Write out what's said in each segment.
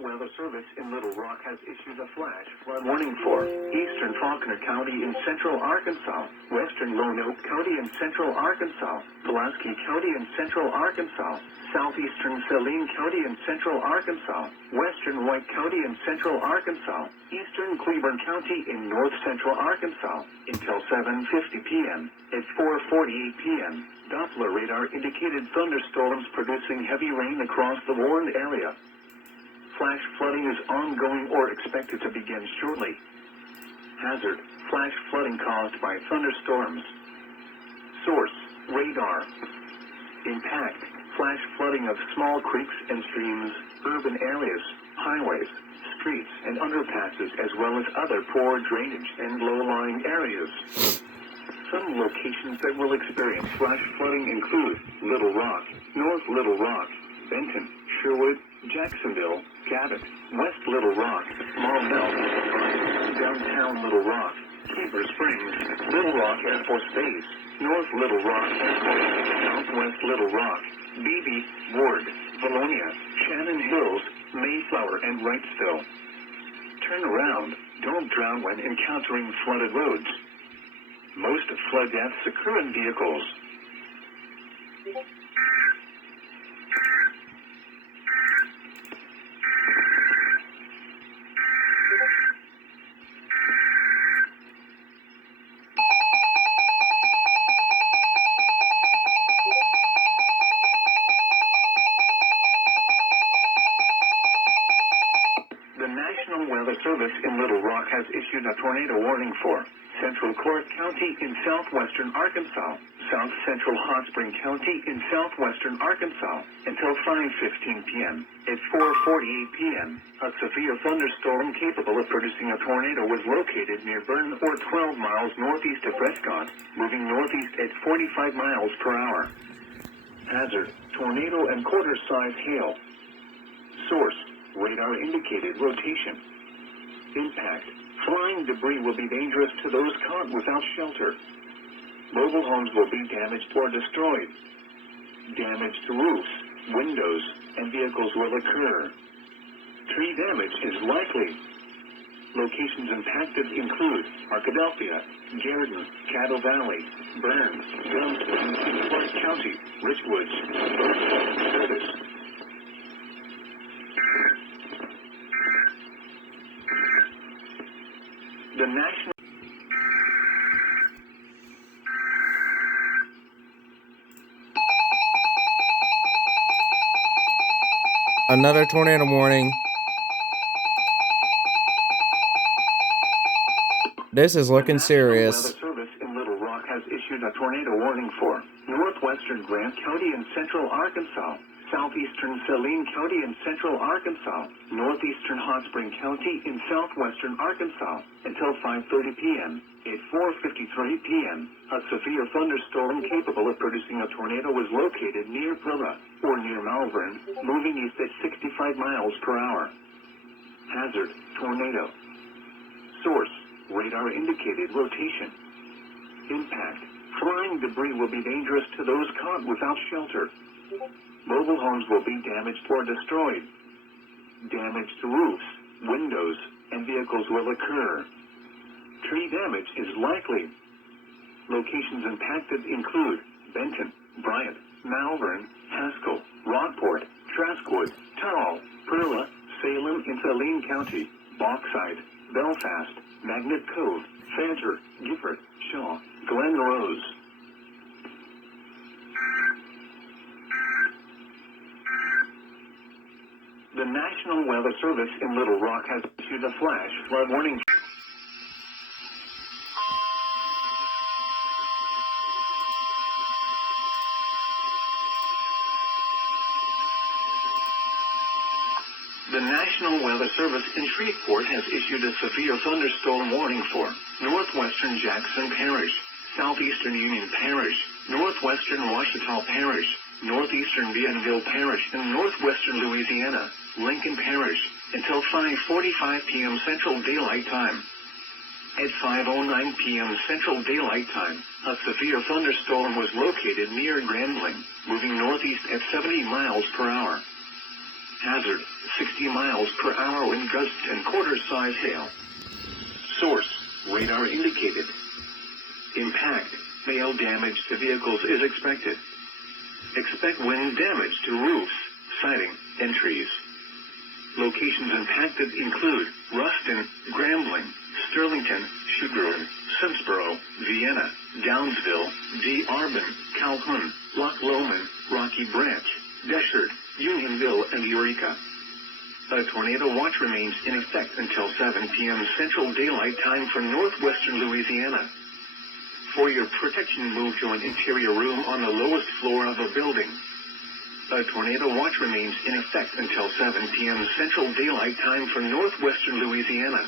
National Weather Service in Little Rock has issued a flash flood warning for eastern Faulkner County in central Arkansas, western Lone Oak County in central Arkansas, Pulaski County in central Arkansas, southeastern Saline County in central Arkansas, western White County in central Arkansas, eastern Cleburne County in north central Arkansas, until 7:50 p.m. At 4:48 p.m., Doppler radar indicated thunderstorms producing heavy rain across the warned area. Flash flooding is ongoing or expected to begin shortly. Hazard: flash flooding caused by thunderstorms. Source: radar. Impact: flash flooding of small creeks and streams, urban areas, highways, streets and underpasses, as well as other poor drainage and low-lying areas. Some locations that will experience flash flooding include Little Rock, North Little Rock, Benton, Sherwood, Jacksonville, Cabot, West Little Rock, Maumelle, downtown Little Rock, Heber Springs, Little Rock Air Force Base, North Little Rock Airport, Southwest Little Rock, Beebe, Ward, Valonia, Shannon Hills, Mayflower, and Wrightsville. Turn around. Don't drown when encountering flooded roads. Most flood deaths occur in vehicles. The National Weather Service in Little Rock has issued a tornado warning for Central Clark County in southwestern Arkansas, South Central Hot Spring County in southwestern Arkansas, until 5:15 p.m. At 4:48 p.m., a severe thunderstorm capable of producing a tornado was located near Bern, or 12 miles northeast of Prescott, moving northeast at 45 miles per hour. Hazard: tornado and quarter-size hail. Source: radar indicated rotation. Impact: flying debris will be dangerous to those caught without shelter. Mobile homes will be damaged or destroyed. Damage to roofs, windows, and vehicles will occur. Tree damage is likely. Locations impacted include Arkadelphia, Garden, Caddo Valley, Burns, Johnstown, Clark County, Richwoods, Service. The National Another tornado warning. This is looking serious. The National Weather Service in Little Rock has issued a tornado warning for northwestern Grant County in central Arkansas, southeastern Saline County in central Arkansas, northeastern Hot Spring County in southwestern Arkansas, until 5:30 p.m. At 4:53 p.m., a severe thunderstorm capable of producing a tornado was located near Prilla, or near Malvern, moving east at 65 miles per hour. Hazard: tornado. Source: radar indicated rotation. Impact: flying debris will be dangerous to those caught without shelter. Mobile homes will be damaged or destroyed. Damage to roofs, windows, and vehicles will occur. Tree damage is likely. Locations impacted include Benton, Bryant, Malvern, Haskell, Rockport, Traskwood, Towle, Prilla, Salem in Saline County, Bauxite, Belfast, Magnet Cove, Fancher, Gifford, Shaw, Glen Rose. The National Weather Service in Little Rock has issued a flash flood warning. The National Weather Service in Shreveport has issued a severe thunderstorm warning for northwestern Jackson Parish, southeastern Union Parish, northwestern Ouachita Parish, northeastern Bienville Parish, and northwestern Louisiana, Lincoln Parish, until 5:45 p.m. Central Daylight Time. At 5:09 p.m. Central Daylight Time, a severe thunderstorm was located near Grambling, moving northeast at 70 miles per hour. Hazard, 60 miles per hour wind gusts and quarter-size hail. Source, radar indicated. Impact, hail damage to vehicles is expected. Expect wind damage to roofs, siding, and trees. Locations impacted include Ruston, Grambling, Sterlington, Shugruen, Simsboro, Vienna, Downsville, V. Arbon, Calhoun, Loch Lomond, Rocky Branch, Deshard, Unionville, and Eureka. A tornado watch remains in effect until 7 p.m. Central Daylight Time for northwestern Louisiana. For your protection, move to an interior room on the lowest floor of a building. A tornado watch remains in effect until 7 p.m. Central Daylight Time for northwestern Louisiana.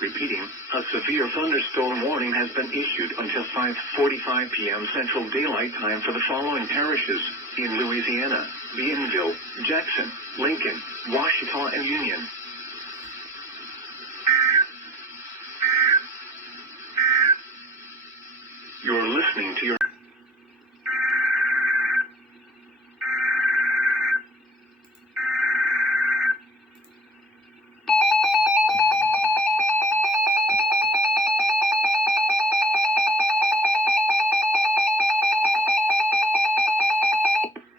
Repeating, a severe thunderstorm warning has been issued until 5:45 p.m. Central Daylight Time for the following parishes in Louisiana: Bienville, Jackson, Lincoln, Washita, and Union. You're listening to your...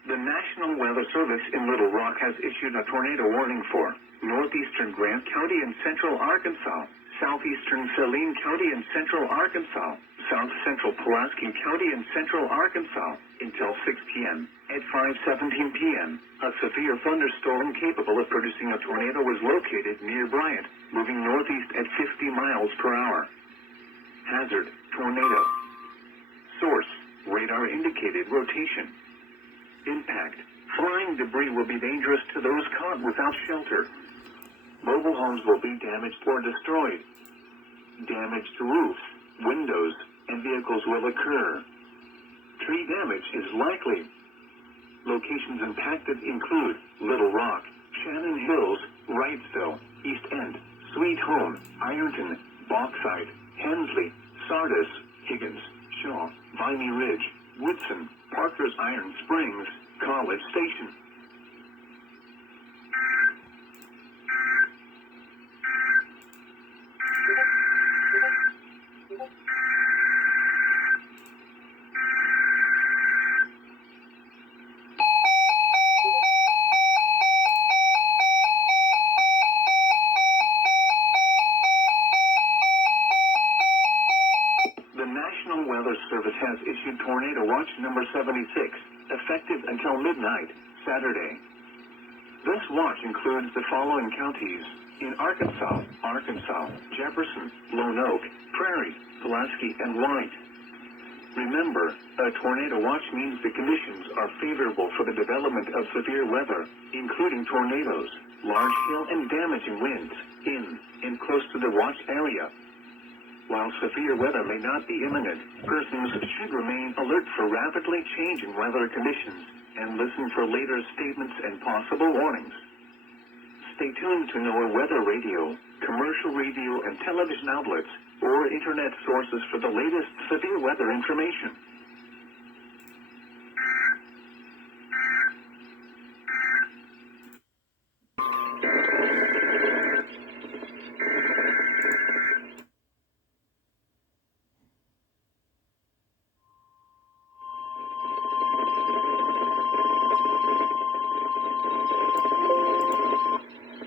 The National Weather Service in Little Rock has issued a tornado warning for northeastern Grant County and central Arkansas, southeastern Saline County and central Arkansas, south central Pulaski County and central Arkansas until 6 p.m. At 5:17 p.m., a severe thunderstorm capable of producing a tornado was located near Bryant, moving northeast at 50 miles per hour. Hazard, tornado. Source, radar indicated rotation. Impact, flying debris will be dangerous to those caught without shelter. Mobile homes will be damaged or destroyed. Damage to roofs, windows, and vehicles will occur. Tree damage is likely. Locations impacted include Little Rock, Shannon Hills, Wrightsville, East End, Sweet Home, Ironton, Bauxite, Hensley, Sardis, Higgins, Shaw, Viney Ridge, Woodson, Parker's Iron Springs, College Station. The National Weather Service has issued Tornado Watch number 76, effective until midnight, Saturday. This watch includes the following counties in Arkansas, Jefferson, Lone Oak, Prairie, Pulaski, and White. Remember, a tornado watch means the conditions are favorable for the development of severe weather, including tornadoes, large hail, and damaging winds in and close to the watch area. While severe weather may not be imminent, persons should remain alert for rapidly changing weather conditions and listen for later statements and possible warnings. Stay tuned to NOAA weather radio, commercial radio and television outlets, or internet sources for the latest severe weather information.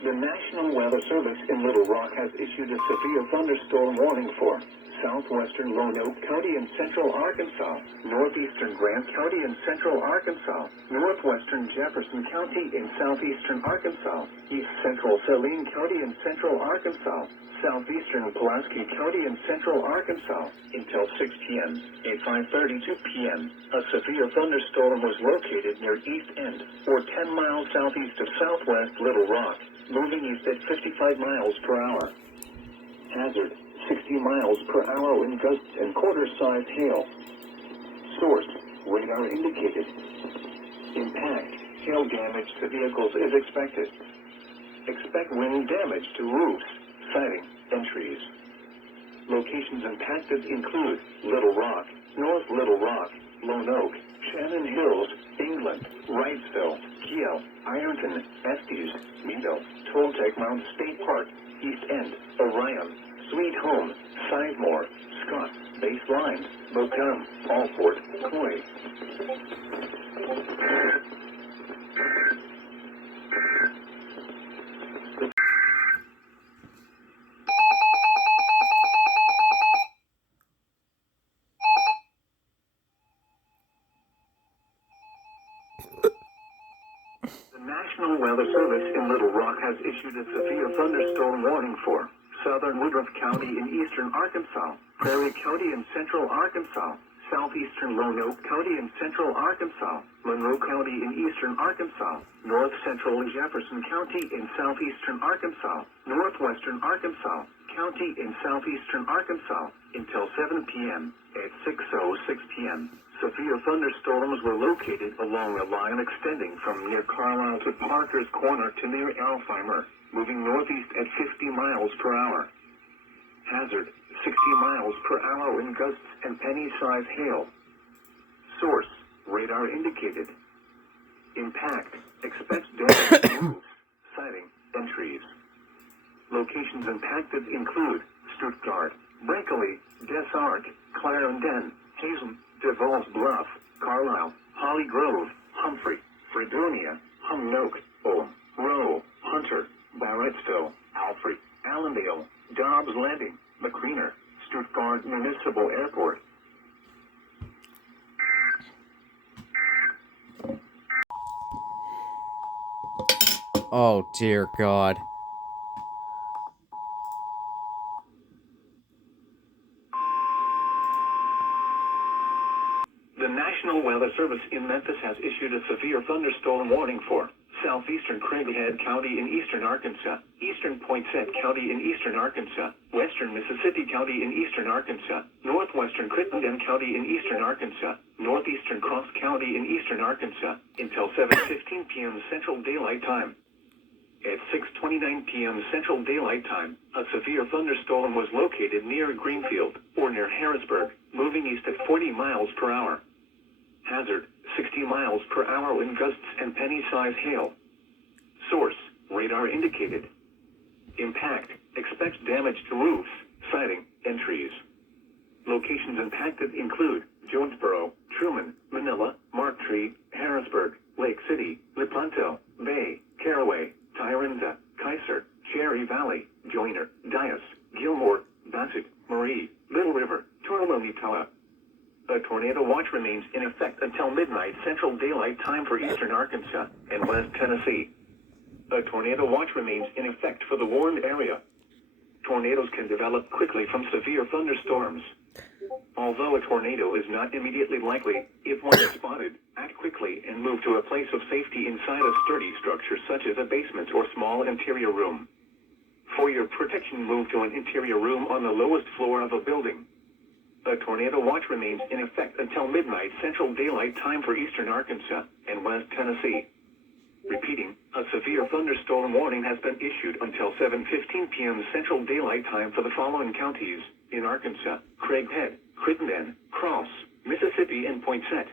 The National Weather Service in Little Rock has issued a severe thunderstorm warning for southwestern Lone Oak County and central Arkansas, northeastern Grant County and central Arkansas, northwestern Jefferson County and southeastern Arkansas, east central Saline County and central Arkansas, southeastern Pulaski County and central Arkansas until 6 p.m. At 5:32 p.m., a severe thunderstorm was located near East End, or 10 miles southeast of southwest Little Rock, moving east at 55 miles per hour. Hazard, 60 miles per hour wind gusts and quarter-size hail. Source, radar indicated. Impact, hail damage to vehicles is expected. Expect wind damage to roofs, siding, and trees. Locations impacted include Little Rock, North Little Rock, Lone Oak, Shannon Hills, England, Wrightsville, Yale, Ironton, Estes, Meadow, Toltec Mount State Park, East End, Orion, Sweet Home, Sizemore, Scott, Baseline, Bocum, Alford, Coy. The National Weather Service in Little Rock has issued a severe thunderstorm warning for southern Woodruff County in eastern Arkansas, Prairie County in central Arkansas, southeastern Lone Oak County in central Arkansas, Monroe County in eastern Arkansas, north central Jefferson County in southeastern Arkansas, northwestern Arkansas County in southeastern Arkansas, until 7 p.m. At 6:06 p.m., severe thunderstorms were located along a line extending from near Carlisle to Parker's Corner to near Alzheimer, moving northeast at 50 miles per hour. Hazard, 60 miles per hour in gusts and penny-sized hail. Source, radar indicated. Impact, expect damage to roofs, siding, and trees. Locations impacted include Stuttgart, Brinkley, Des Arc, Clarendon, Hazen, DeVos Bluff, Carlisle, Holly Grove, Humphrey, Fredonia, Humnoak, Ulm, Rowe, Hunter, Barrettsville, Alfred, Allendale, Dobbs Landing, McCreener, Stuttgart Municipal Airport. Oh, dear God. The National Weather Service in Memphis has issued a severe thunderstorm warning for southeastern Craighead County in eastern Arkansas, eastern Poinsett County in eastern Arkansas, western Mississippi County in eastern Arkansas, northwestern Crittenden County in eastern Arkansas, northeastern Cross County in eastern Arkansas, until 7:15 p.m. Central Daylight Time. At 6:29 p.m. Central Daylight Time, a severe thunderstorm was located near Greenfield, or near Harrisburg, moving east at 40 miles per hour. Hazard, 60 miles per hour wind gusts and penny-sized hail. Source, radar indicated. Impact, expect damage to roofs, siding, and trees. Locations impacted include Jonesboro, Truman, Manila, Marktree, Harrisburg, Lake City, Lepanto, Bay, Caraway, Tyrinda, Kaiser, Cherry Valley, Joyner, Dias, Gilmore, Bassett, Marie, Little River, Tuolumne. A tornado watch remains in effect until midnight Central Daylight Time for eastern Arkansas and West Tennessee. A tornado watch remains in effect for the warned area. Tornadoes can develop quickly from severe thunderstorms. Although a tornado is not immediately likely, if one is spotted, act quickly and move to a place of safety inside a sturdy structure such as a basement or small interior room. For your protection, move to an interior room on the lowest floor of a building. A tornado watch remains in effect until midnight Central Daylight Time for eastern Arkansas and West Tennessee. Repeating, a severe thunderstorm warning has been issued until 7:15 p.m. Central Daylight Time for the following counties in Arkansas: Craighead, Crittenden, Cross, Mississippi, and Poinsett.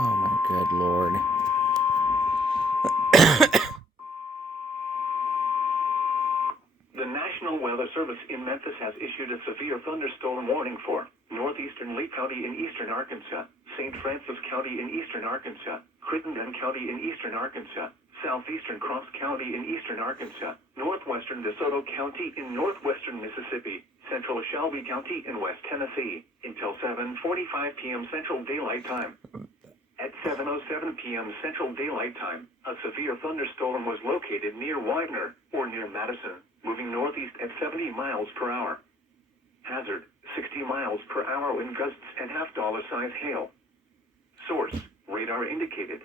Oh, my good Lord. The National Weather Service in Memphis has issued a severe thunderstorm warning for northeastern Lee County in eastern Arkansas, St. Francis County in eastern Arkansas, Crittenden County in eastern Arkansas, southeastern Cross County in eastern Arkansas, northwestern DeSoto County in northwestern Mississippi, central Shelby County in West Tennessee, until 7:45 p.m. Central Daylight Time. At 7:07 p.m. Central Daylight Time, a severe thunderstorm was located near Widener, or near Madison, moving northeast at 70 miles per hour. Hazard, 60 miles per hour wind gusts and half-dollar-size hail. Source, radar indicated.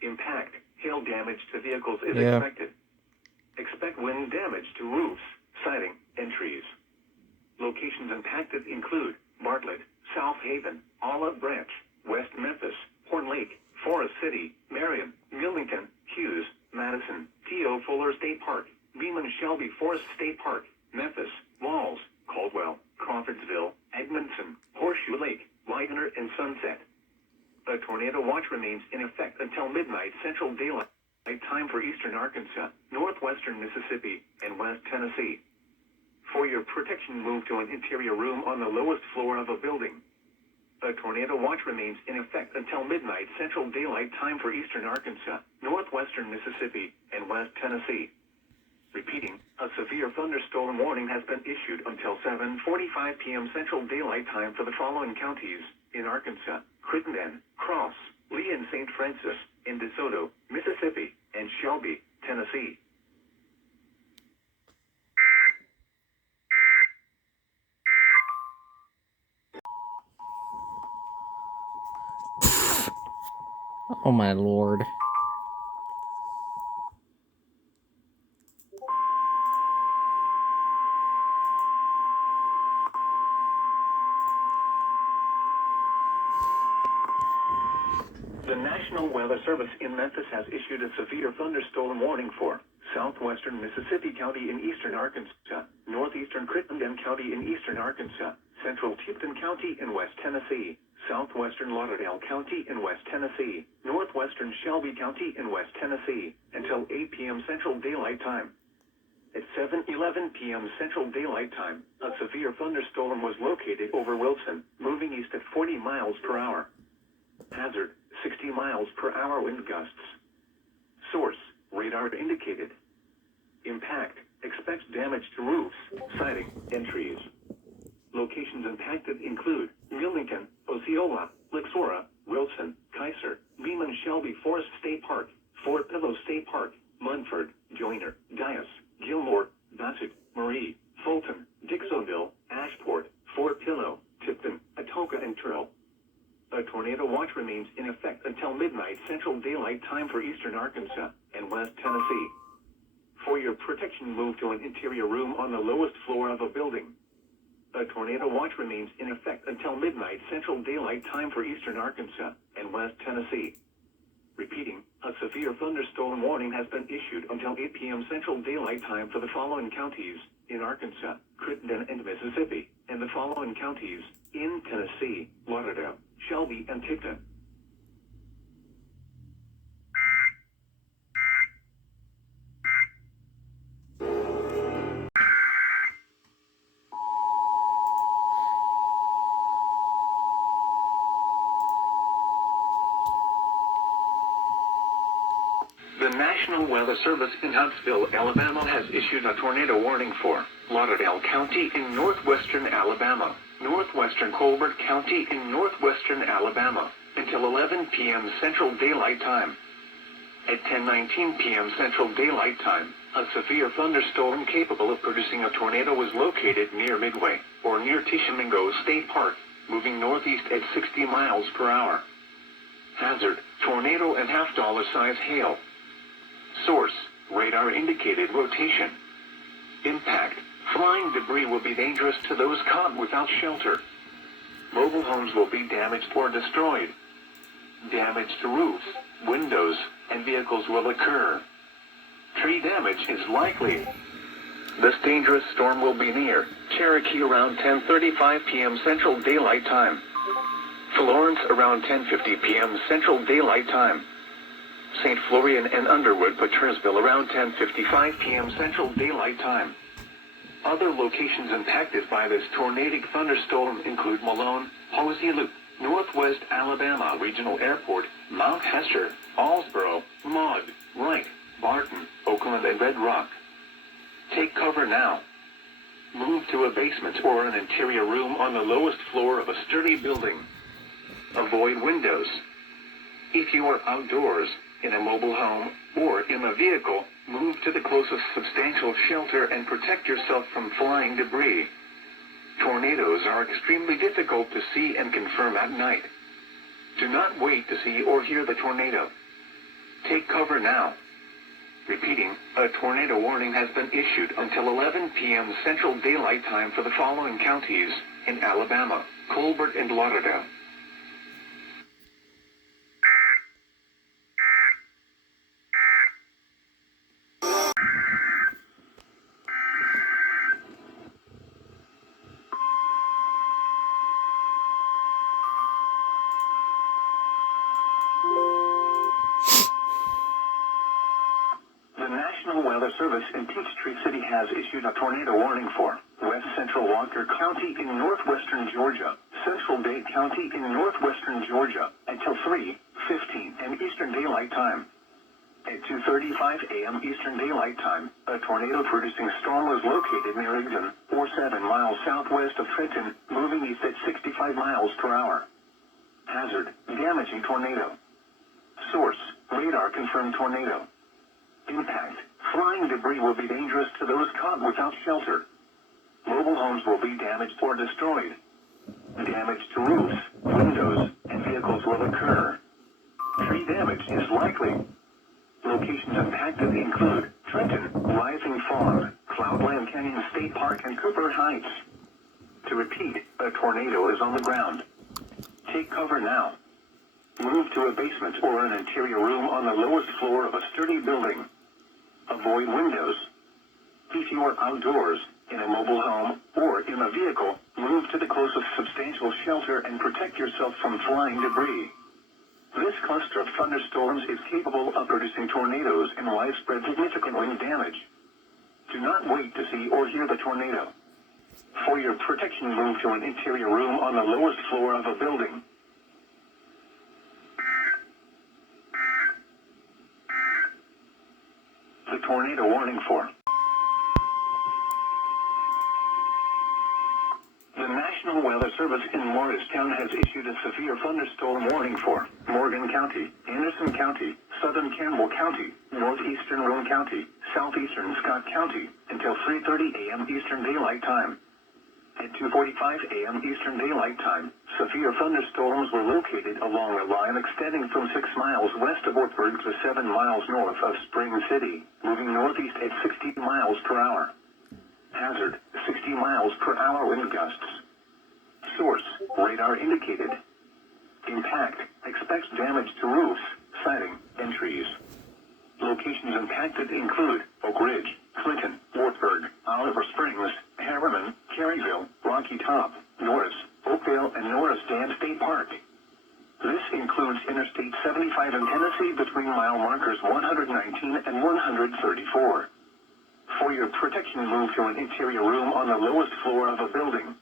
Impact, hail damage to vehicles is expected. Expect wind damage to roofs, siding, and trees. Locations impacted include Bartlett, South Haven, Olive Branch, West Memphis, Horn Lake, Forest City, Marion, Millington, Hughes, Madison, T.O. Fuller State Park, Beeman Shelby Forest State Park, Memphis, Walls, Caldwell, Crawfordsville, Edmondson, Horseshoe Lake, Widener, and Sunset. A tornado watch remains in effect until midnight Central Daylight Time for eastern Arkansas, northwestern Mississippi, and West Tennessee. For your protection, move to an interior room on the lowest floor of a building. A tornado watch remains in effect until midnight Central Daylight Time for eastern Arkansas, northwestern Mississippi, and West Tennessee. Repeating, a severe thunderstorm warning has been issued until 7:45 p.m. Central Daylight Time for the following counties in Arkansas: Crittenden, Cross, Lee and St. Francis, in DeSoto, Mississippi, and Shelby, Tennessee. Oh my lord. The National Weather Service in Memphis has issued a severe thunderstorm warning for southwestern Mississippi County in eastern Arkansas, northeastern Crittenden County in eastern Arkansas, central Tipton County in West Tennessee, southwestern Lauderdale County in West Tennessee, northwestern Shelby County in West Tennessee, until 8 p.m. Central Daylight Time. At 7:11 p.m. Central Daylight Time, a severe thunderstorm was located over Wilson, moving east at 40 miles per hour. Hazard, 60 miles per hour wind gusts. Source, radar indicated. Impact, expects damage to roofs, siding, and trees. Locations impacted include Millington, Osceola, Lexora, Wilson, Kaiser, Beeman Shelby Forest State Park, Fort Pillow State Park, Munford, Joyner, Dias, Gilmore, Bassett, Marie, Fulton, Dixonville, Ashport, Fort Pillow, Tipton, Atoka, and Turrell. A tornado watch remains in effect until midnight Central Daylight Time for eastern Arkansas and West Tennessee. For your protection, move to an interior room on the lowest floor of a building. A tornado watch remains in effect until midnight Central Daylight Time for eastern Arkansas and West Tennessee. Repeating, a severe thunderstorm warning has been issued until 8 p.m. Central Daylight Time for the following counties in Arkansas, Crittenden, and Mississippi, and the following counties in Tennessee: Lauderdale, Shelby, and Tipton. The National Weather Service in Huntsville, Alabama has issued a tornado warning for Lauderdale County in northwestern Alabama, northwestern Colbert County in northwestern Alabama, until 11 p.m. Central Daylight Time. At 10:19 p.m. Central Daylight Time, a severe thunderstorm capable of producing a tornado was located near Midway, or near Tishomingo State Park, moving northeast at 60 miles per hour. Hazard, tornado and half-dollar size hail. Source, radar indicated rotation. Impact, flying debris will be dangerous to those caught without shelter. Mobile homes will be damaged or destroyed. Damage to roofs, windows, and vehicles will occur. Tree damage is likely. This dangerous storm will be near Cherokee around 10:35 p.m. Central Daylight Time. Florence around 10:50 p.m. Central Daylight Time. St. Florian and Underwood, Patrusville around 10:55 p.m. Central Daylight Time. Other locations impacted by this tornadic thunderstorm include Malone, Hosea Loop, Northwest Alabama Regional Airport, Mount Hester, Allsboro, Maud, Wright, Barton, Oakland, and Red Rock. Take cover now. Move to a basement or an interior room on the lowest floor of a sturdy building. Avoid windows. If you are outdoors, in a mobile home, or in a vehicle, move to the closest substantial shelter and protect yourself from flying debris. Tornadoes are extremely difficult to see and confirm at night. Do not wait to see or hear the tornado. Take cover now. Repeating, a tornado warning has been issued until 11 p.m. Central Daylight Time for the following counties in Alabama, Colbert and Lauderdale. The National Weather Service in Peachtree City has issued a tornado warning for West Central Walker County in northwestern Georgia, Central Dade County in northwestern Georgia, until 3:15 and Eastern Daylight Time. At 2:35 a.m. Eastern Daylight Time, a tornado-producing storm was located near Igden, or 7 miles southwest of Trenton, moving east at 65 miles per hour. Hazard: damaging tornado. Source: radar confirmed tornado. Impact: flying debris will be dangerous to those caught without shelter. Mobile homes will be damaged or destroyed. Damage to roofs, windows, and vehicles will occur. Tree damage is likely. Locations impacted include Trenton, Rising Fawn, Cloudland Canyon State Park, and Cooper Heights. To repeat, a tornado is on the ground. Take cover now. Move to a basement or an interior room on the lowest floor of a sturdy building. Avoid windows. If you are outdoors, in a mobile home, or in a vehicle, move to the closest substantial shelter and protect yourself from flying debris. This cluster of thunderstorms is capable of producing tornadoes and widespread significant wind damage. Do not wait to see or hear the tornado. For your protection, move to an interior room on the lowest floor of a building. The tornado warning for the National Weather Service in Morristown has issued a severe thunderstorm warning for Morgan County, Anderson County, Southern Campbell County, Northeastern Roane County, Southeastern Scott County, until 3:30 a.m. Eastern Daylight Time. At 2:45 a.m. Eastern Daylight Time, severe thunderstorms were located along a line extending from 6 miles west of Wartburg to 7 miles north of Spring City, moving northeast at 60 miles per hour. Hazard: 60 miles per hour wind gusts. Source: radar indicated. Impact: expects damage to roofs, siding, and trees. Locations impacted include Oak Ridge, Clinton, Wartburg, Oliver Springs, Harriman, Caryville, Rocky Top, Norris, Oakdale, and Norris Dam State Park. This includes Interstate 75 in Tennessee between mile markers 119 and 134. For your protection, move to an interior room on the lowest floor of a building.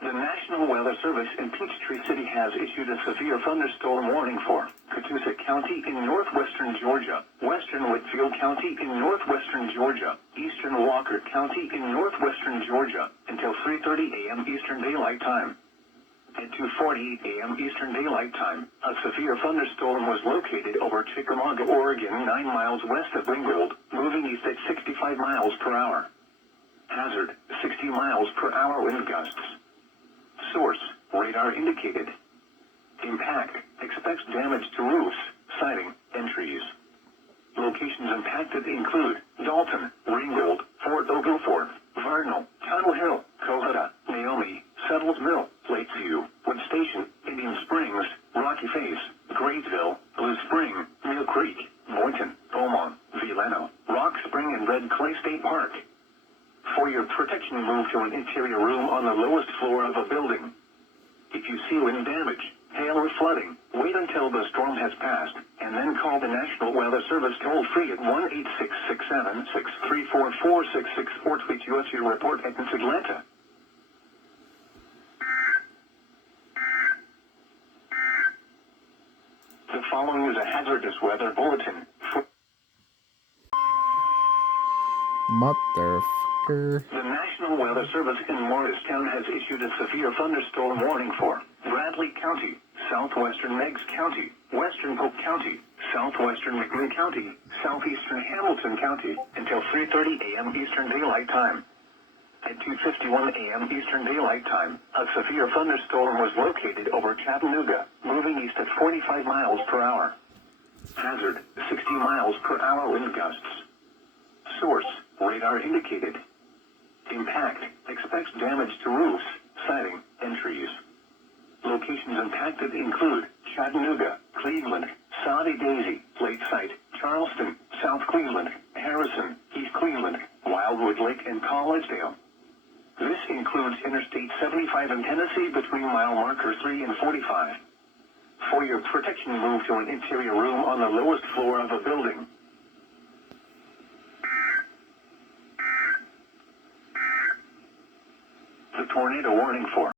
The National Weather Service in Peachtree City has issued a severe thunderstorm warning for Catoosa County in northwestern Georgia, western Whitfield County in northwestern Georgia, eastern Walker County in northwestern Georgia, until 3:30 a.m. Eastern Daylight Time. At 2:48 a.m. Eastern Daylight Time, a severe thunderstorm was located over Chickamauga, Oregon, 9 miles west of Ringgold, moving east at 65 miles per hour. Hazard: 60 miles per hour wind gusts. Source: radar indicated. Impact: expects damage to roofs, siding, and trees. Locations impacted include Dalton, Ringgold, Fort Oglethorpe, Vernal, Tuttle Hill, Cohutta, Naomi, Settles Mill, Lakeview, Wood Station, Indian Springs, Rocky Face, Graysville, Blue Spring, Mill Creek, Boynton, Beaumont, Vilano, Rock Spring, and Red Clay State Park. For your protection, move to an interior room on the lowest floor of a building. If you see wind damage, hail, or flooding, wait until the storm has passed, and then call the National Weather Service toll-free at 1-866-763-4466 or tweet us your report at Atlanta. The following is a hazardous weather bulletin. Motherfucker. The National Weather Service in Morristown has issued a severe thunderstorm warning for Bradley County, southwestern Meigs County, western Polk County, southwestern McLean County, southeastern Hamilton County, until 3:30 a.m. Eastern Daylight Time. At 2:51 a.m. Eastern Daylight Time, a severe thunderstorm was located over Chattanooga, moving east at 45 miles per hour. Hazard, 60 miles per hour wind gusts. Source, radar indicated. Impact, expects damage to roofs, siding, and trees. Locations impacted include Chattanooga, Cleveland, Saudi Daisy, Lakeside, Charleston, South Cleveland, Harrison, East Cleveland, Wildwood Lake, and Collegedale. This includes Interstate 75 in Tennessee between mile markers 3 and 45. For your protection, move to an interior room on the lowest floor of a building.